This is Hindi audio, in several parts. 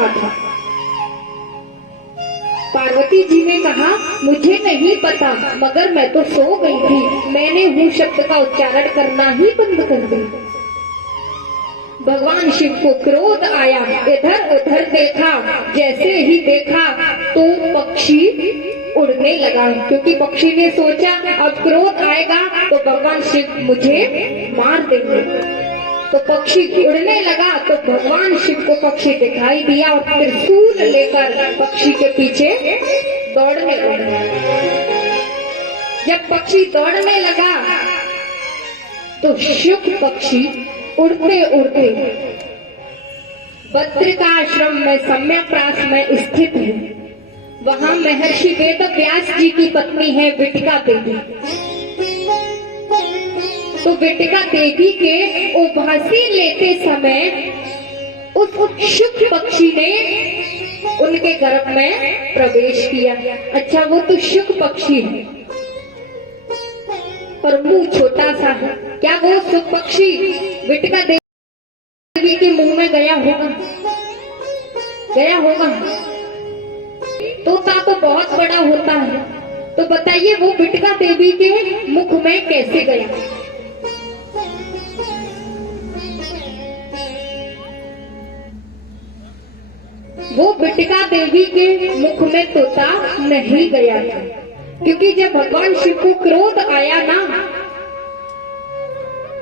रहा था। पार्वती जी ने कहा, मुझे नहीं पता, मगर मैं तो सो गई थी, मैंने हूँ शब्द का उच्चारण करना ही बंद कर दिया। भगवान शिव को क्रोध आया, इधर उधर देखा, जैसे ही देखा तो पक्षी उड़ने लगा, क्योंकि पक्षी ने सोचा अब क्रोध आएगा तो भगवान शिव मुझे मार देंगे। तो पक्षी उड़ने लगा तो भगवान शिव को पक्षी दिखाई दिया और त्रिशूल लेकर पक्षी के पीछे दौड़ने लगा। जब पक्षी दौड़ने लगा तो शुक पक्षी उड़ते उड़ते बद्रिकाश्रम में सम्यक्प्रास में स्थित है। वहां महर्षि वेद व्यास जी की पत्नी है विटिका देवी। तो विटिका देवी के उभासी लेते समय उस शुक पक्षी ने उनके गर्भ में प्रवेश किया। अच्छा, वो तो शुक पक्षी है पर मुंह छोटा सा है। क्या वो शुक पक्षी विटिका देवी के मुंह में गया होगा? गया होगा? तोता तो बहुत बड़ा होता है, तो बताइए वो विटिका देवी के मुख में कैसे गया? वो विटिका देवी के मुख में तोता नहीं गया था, क्योंकि जब भगवान शिव को क्रोध आया ना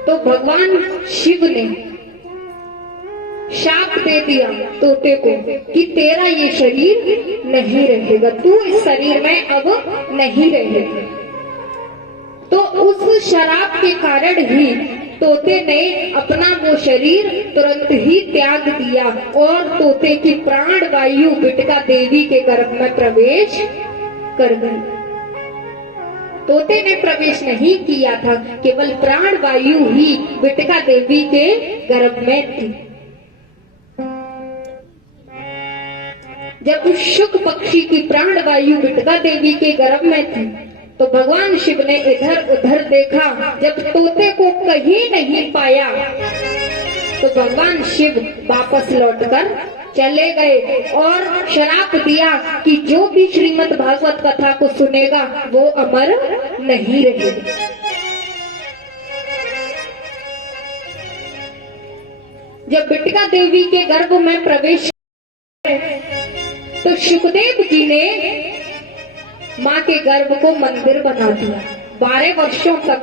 तो भगवान शिव ने शाप दे दिया तोते को कि तेरा ये शरीर नहीं रहेगा, तू इस शरीर में अब नहीं रहेगा। तो उस शराप के कारण ही तोते ने अपना वो शरीर तुरंत ही त्याग दिया और तोते की प्राण वायु विटिका देवी के गर्भ में प्रवेश कर गई। तोते ने प्रवेश नहीं किया था, केवल प्राण वायु ही विटिका देवी के गर्भ में थी। जब उस शुक पक्षी की प्राण वायु विटिका देवी के गर्भ में थी तो भगवान शिव ने इधर उधर देखा। जब तोते को कहीं नहीं पाया तो भगवान शिव वापस लौटकर चले गए और श्राप दिया कि जो भी श्रीमद् भागवत कथा को सुनेगा वो अमर नहीं रहेगा। जब विटिका देवी के गर्भ में प्रवेश तो सुखदेव जी ने माँ के गर्भ को मंदिर बना दिया। 12 वर्षों तक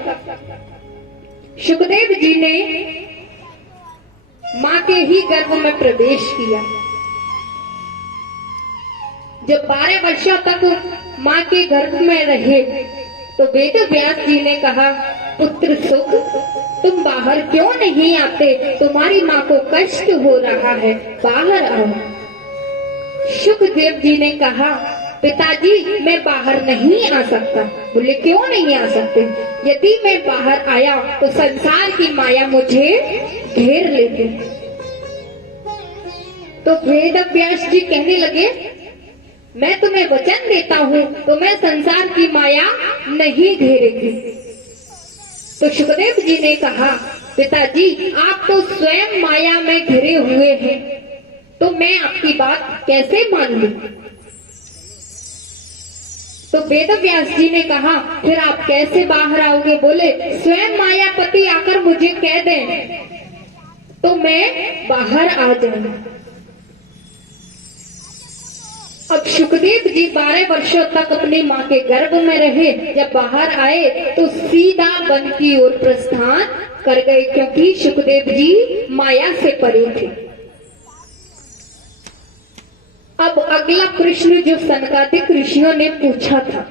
सुखदेव जी ने माँ के ही गर्भ में प्रवेश किया। जब 12 वर्षों तक माँ के गर्भ में रहे तो वेद व्यास जी ने कहा, पुत्र सुख, तुम बाहर क्यों नहीं आते? तुम्हारी माँ को कष्ट हो रहा है, बाहर आओ। सुखदेव जी ने कहा, पिताजी मैं बाहर नहीं आ सकता। बोले क्यों नहीं आ सकते? यदि मैं बाहर आया तो संसार की माया मुझे घेर लेती। तो वेद व्यास जी कहने लगे, मैं तुम्हें वचन देता हूँ तो मैं संसार की माया नहीं घेरेगी। तो सुखदेव जी ने कहा, पिताजी आप तो स्वयं माया में घिरे हुए हैं, तो मैं आपकी बात कैसे मान लूं? तो वेद व्यास जी ने कहा, फिर आप कैसे बाहर आओगे? बोले स्वयं मायापति आकर मुझे कह दें तो मैं बाहर आ जाऊंगा। अब सुखदेव जी 12 वर्षों तक अपनी माँ के गर्भ में रहे। जब बाहर आए तो सीधा वन की ओर प्रस्थान कर गए, क्योंकि सुखदेव जी माया से परे थे। अब अगला प्रश्न जो सनकादिक ऋषियों ने पूछा था,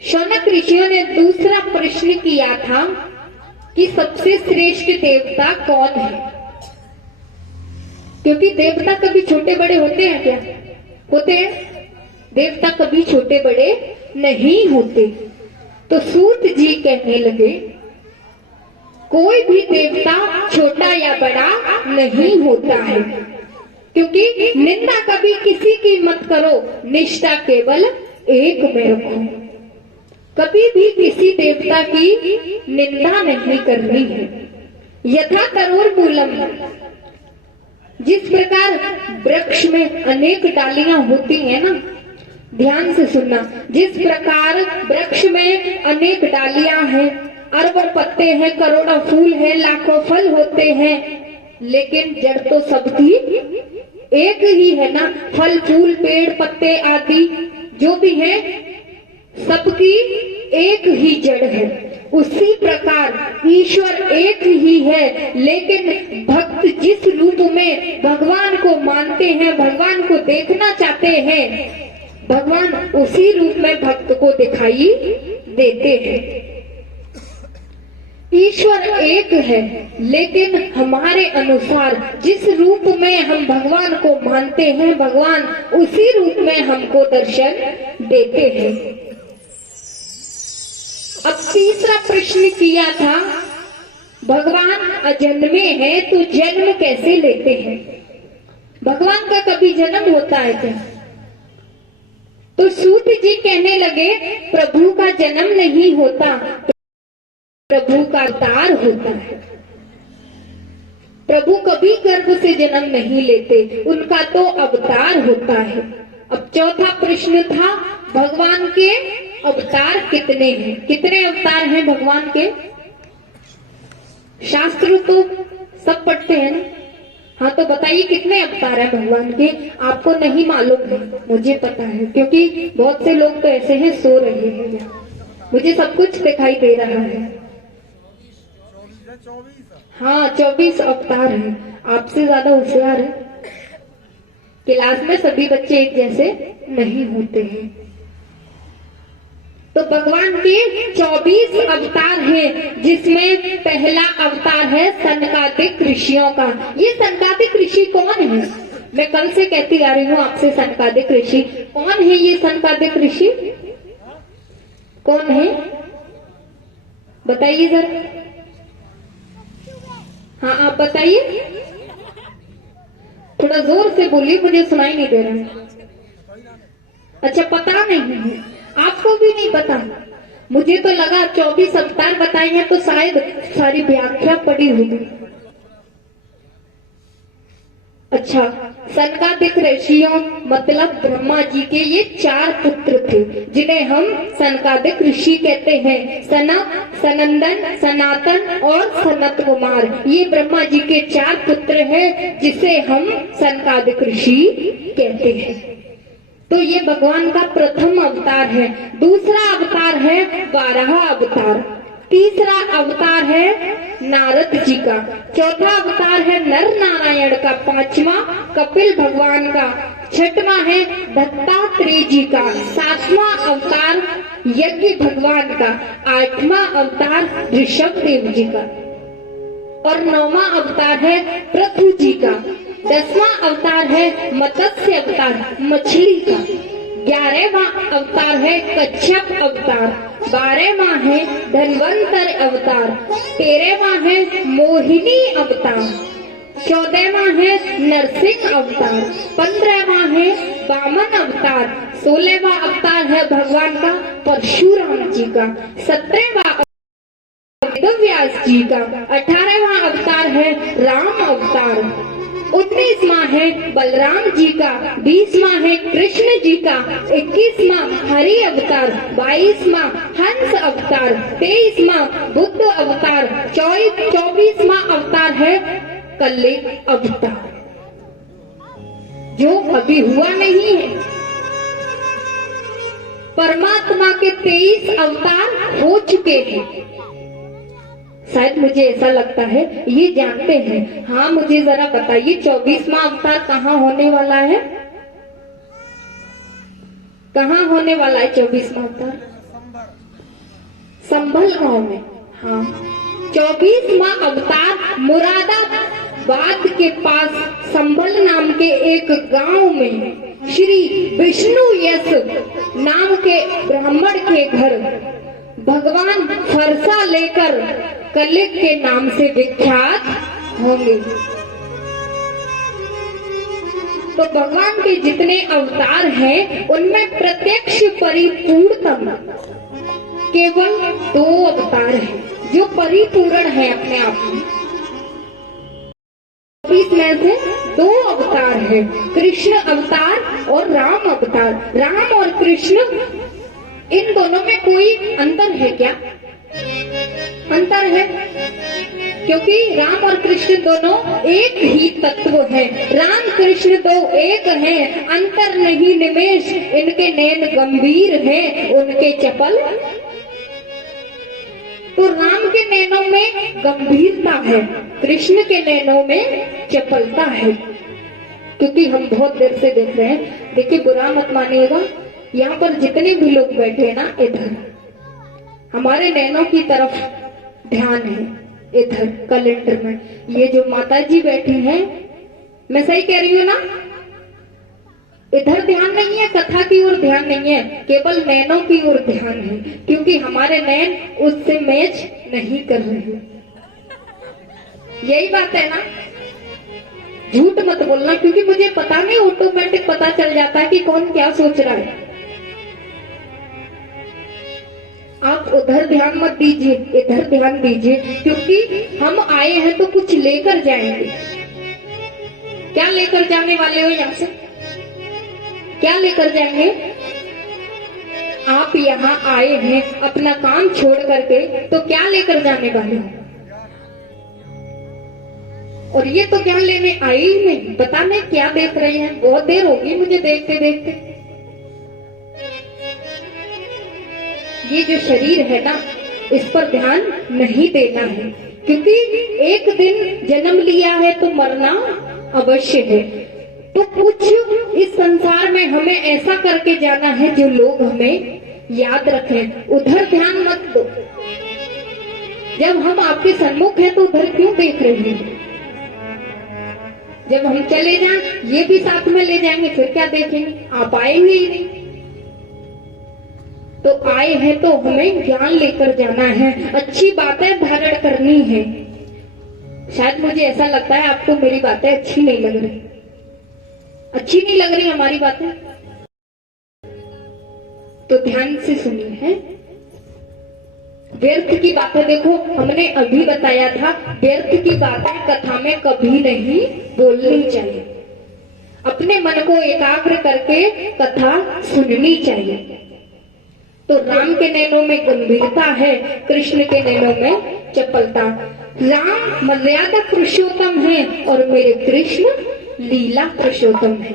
शौनक ऋषियों ने दूसरा प्रश्न किया था कि सबसे श्रेष्ठ देवता कौन है? क्योंकि देवता कभी छोटे बड़े होते हैं क्या? होते हैं? देवता कभी छोटे बड़े नहीं होते। तो सूत जी कहने लगे, कोई भी देवता छोटा या बड़ा नहीं होता है, क्योंकि निंदा कभी किसी की मत करो, निष्ठा केवल एक में रखो। कभी भी किसी देवता की निंदा नहीं करनी है। यथा तरोर मूलम, जिस प्रकार वृक्ष में अनेक डालियां होती हैं ना, ध्यान से सुनना, जिस प्रकार वृक्ष में अनेक डालियां हैं, अरबों पत्ते हैं, करोड़ों फूल हैं, लाखों फल होते हैं, लेकिन जड़ तो सबकी एक ही है ना। फल फूल पेड़ पत्ते आदि जो भी है सबकी एक ही जड़ है। उसी प्रकार ईश्वर एक ही है, लेकिन भक्त जिस रूप में भगवान को मानते हैं, भगवान को देखना चाहते हैं, भगवान उसी रूप में भक्त को दिखाई देते हैं। ईश्वर एक है, लेकिन हमारे अनुसार जिस रूप में हम भगवान को मानते हैं, भगवान उसी रूप में हमको दर्शन देते हैं। अब तीसरा प्रश्न किया था, भगवान अजन्मे हैं तो जन्म कैसे लेते हैं? भगवान का कभी जन्म होता है क्या? तो सूत जी कहने लगे प्रभु का जन्म नहीं होता, प्रभु का अवतार होता है। प्रभु कभी गर्भ से जन्म नहीं लेते, उनका तो अवतार होता है। अब चौथा प्रश्न था, भगवान के अवतार कितने हैं? कितने अवतार हैं भगवान के? शास्त्र तो सब पढ़ते हैं ना। हाँ, तो बताइए कितने अवतार हैं भगवान के? आपको नहीं मालूम है, मुझे पता है, क्योंकि बहुत से लोग तो ऐसे हैं सो रहे हैं, मुझे सब कुछ दिखाई दे रहा है। हाँ, 24 अवतार हैं। आपसे ज्यादा होशियार है। क्लास में सभी बच्चे एक जैसे नहीं होते हैं। तो भगवान के 24 अवतार हैं, जिसमें पहला अवतार है सनकादिक ऋषियों का। ये सनकादिक ऋषि कौन है? मैं कल से कहती आ रही हूँ आपसे, सनकादिक ऋषि कौन है? ये सनकादिक ऋषि कौन है? बताइए जरा। हाँ, आप बताइए, थोड़ा जोर से बोलिए, मुझे सुनाई नहीं दे रहा। अच्छा, पता नहीं है आपको? भी नहीं पता? मुझे तो लगा 24 अवतार बताए हैं तो शायद सारी व्याख्या पढ़ी होगी। अच्छा, सनकादिक ऋषियों मतलब ब्रह्मा जी के ये 4 पुत्र थे, जिन्हें हम सनकादिक ऋषि कहते हैं। सनक, सनंदन, सनातन और सनत कुमार, ये ब्रह्मा जी के 4 पुत्र हैं, जिसे हम सनकादिक ऋषि कहते हैं। तो ये भगवान का प्रथम अवतार है। दूसरा अवतार है वाराह अवतार। तीसरा अवतार है नारद जी का। चौथा अवतार है नर नारायण का। पांचवा कपिल भगवान का। छठवां है दत्तात्रेय जी का। सातवां अवतार यज्ञ भगवान का। आठवां अवतार ऋषभ देव जी का। और 9वां अवतार है पृथु जी का। 10वां अवतार है मत्स्य अवतार, मछली का। 11वां अवतार है कच्छप अवतार। 12वां है धन्वंतर अवतार। 13वां है मोहिनी अवतार। 14वां है नरसिंह अवतार। 15वां है वामन अवतार। 16वां अवतार है भगवान का परशुराम जी का। 17वां व्यास जी का। 18वां अवतार है राम अवतार। 19वां है बलराम जी का। 20वां है कृष्ण जी का। 21वां हरि अवतार। 22वां हंस अवतार। 23वां बुद्ध अवतार। 24वां अवतार है कलिक अवतार, जो अभी हुआ नहीं है। परमात्मा के 23 अवतार हो चुके हैं। शायद मुझे ऐसा लगता है ये जानते हैं। हाँ, मुझे जरा बताइए 24वां अवतार कहाँ होने वाला है? कहाँ होने वाला है 24वां अवतार? संभल गांव में। हाँ, 24वां अवतार मुरादाबाद के पास संभल नाम के एक गांव में श्री विष्णु यश नाम के ब्राह्मण के घर भगवान फरसा लेकर कलिक के नाम से विख्यात होंगे। तो भगवान के जितने अवतार हैं, उनमें प्रत्यक्ष परिपूर्णतम केवल 2 अवतार हैं, जो परिपूर्ण है अपने आप में। 20 में से दो अवतार है, कृष्ण अवतार और राम अवतार। राम और कृष्ण इन दोनों में कोई अंतर है क्या? अंतर है, क्योंकि राम और कृष्ण दोनों एक ही तत्व है। राम कृष्ण दो एक हैं, अंतर नहीं निमेष। इनके नैन गंभीर हैं, उनके चपल। तो राम के नैनों में गंभीरता है, कृष्ण के नैनों में चपलता है। क्योंकि हम बहुत देर से देख रहे हैं, देखिए बुरा मत मानिएगा, यहाँ पर जितने भी लोग बैठे हैं ना, इधर हमारे नैनों की तरफ ध्यान है। इधर कैलेंडर में ये जो माता जी बैठी हैं, मैं सही कह रही हूँ ना? इधर ध्यान नहीं है, कथा की ओर ध्यान नहीं है, केवल नैनों की ओर ध्यान है। क्योंकि हमारे नैन उससे मैच नहीं कर रहे। यही बात है ना? झूठ मत बोलना, क्योंकि मुझे पता नहीं, ऑटोमेटिक पता चल जाता है कि कौन क्या सोच रहा है। आप उधर ध्यान मत दीजिए, इधर ध्यान दीजिए, क्योंकि हम आए हैं तो कुछ लेकर जाएंगे। क्या लेकर जाने वाले हो यहाँ से? क्या लेकर जाएंगे? आप यहाँ आए हैं अपना काम छोड़ करके, तो क्या लेकर जाने वाले हो? और ये तो ज्ञान लेने आए ही नहीं, पता नहीं क्या देख रहे हैं। बहुत देर होगी मुझे देखते देखते। ये जो शरीर है ना, इस पर ध्यान नहीं देना है, क्योंकि एक दिन जन्म लिया है तो मरना अवश्य है। तो कुछ इस संसार में हमें ऐसा करके जाना है जो लोग हमें याद रखें। उधर ध्यान मत दो। जब हम आपके सन्मुख हैं तो उधर क्यों देख रहे हैं? जब हम चले जाएं, ये भी साथ में ले जाएंगे, फिर क्या देखेंगे? आप आए हुए ही नहीं। तो आए हैं तो हमें ज्ञान लेकर जाना है, अच्छी बातें धारण करनी है। शायद मुझे ऐसा लगता है आपको मेरी बातें अच्छी नहीं लग रही। अच्छी नहीं लग रही हमारी बातें? तो ध्यान से सुनिए। है व्यर्थ की बातें, देखो हमने अभी बताया था, व्यर्थ की बातें कथा में कभी नहीं बोलनी चाहिए। अपने मन को एकाग्र करके कथा सुननी चाहिए। तो राम के नैनों में गंभीरता है, कृष्ण के नैनों में चपलता। राम मर्यादा पुरुषोत्तम है और मेरे कृष्ण लीला पुरुषोत्तम है,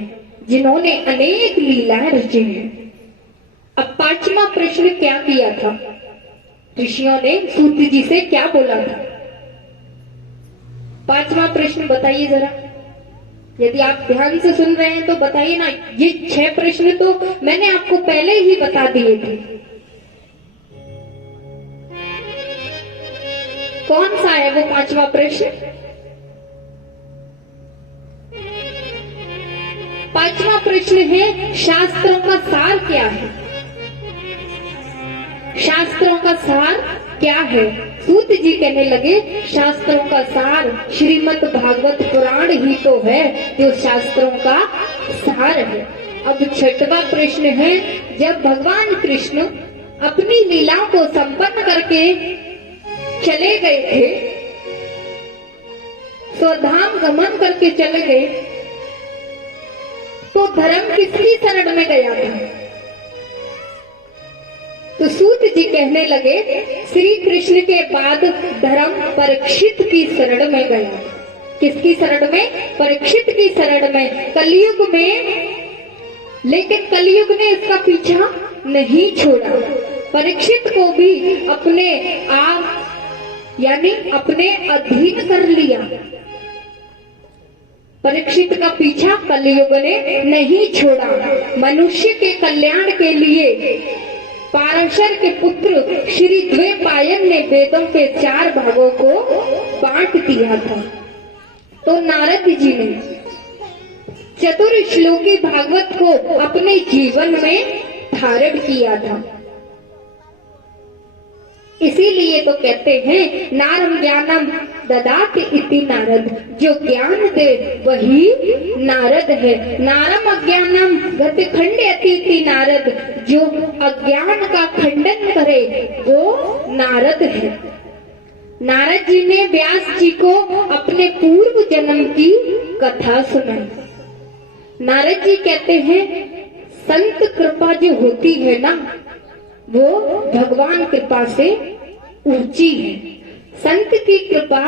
जिन्होंने अनेक लीलाएं रची हैं। अब पांचवा प्रश्न क्या किया था? ऋषियों ने सूत जी से क्या बोला था? पांचवा प्रश्न बताइए जरा। यदि आप ध्यान से सुन रहे हैं तो बताइए ना। ये 6 प्रश्न तो मैंने आपको पहले ही बता दिए थे। कौन सा है वो पांचवा प्रश्न? पांचवा प्रश्न है, शास्त्रों का सार क्या है? शास्त्रों का सार क्या है? सूत जी कहने लगे, शास्त्रों का सार श्रीमद् भागवत पुराण ही तो है जो शास्त्रों का सार है। अब छठवां प्रश्न है, जब भगवान कृष्ण अपनी लीलाओं को संपन्न करके चले गए थे, स्वधाम गमन करके चले गए, तो धर्म किसकी शरण में गया था? तो सूत जी कहने लगे, श्री कृष्ण के बाद धर्म परीक्षित की शरण में गया। किसकी शरण में? परीक्षित की शरण में, कलयुग में। लेकिन कलयुग ने इसका पीछा नहीं छोड़ा। परीक्षित को भी अपने आप यानी अपने अधीन कर लिया। परीक्षित का पीछा कलयुग ने नहीं छोड़ा। मनुष्य के कल्याण के लिए पाराशर के पुत्र श्री द्वैपायन ने वेदों के 4 भागों को बांट दिया था। तो नारद जी ने चतुर्श्लोकी भागवत को अपने जीवन में धारण किया था। इसीलिए तो कहते हैं, नारम ज्ञानम ददात इति नारद, जो ज्ञान दे वही नारद है। नारम अज्ञानम गति खंडयति इति नारद, जो अज्ञान का खंडन करे वो नारद है। नारद जी ने व्यास जी को अपने पूर्व जन्म की कथा सुनाई। नारद जी कहते हैं संत कृपा जो होती है ना, वो भगवान कृपा से ऊंची है। संत की कृपा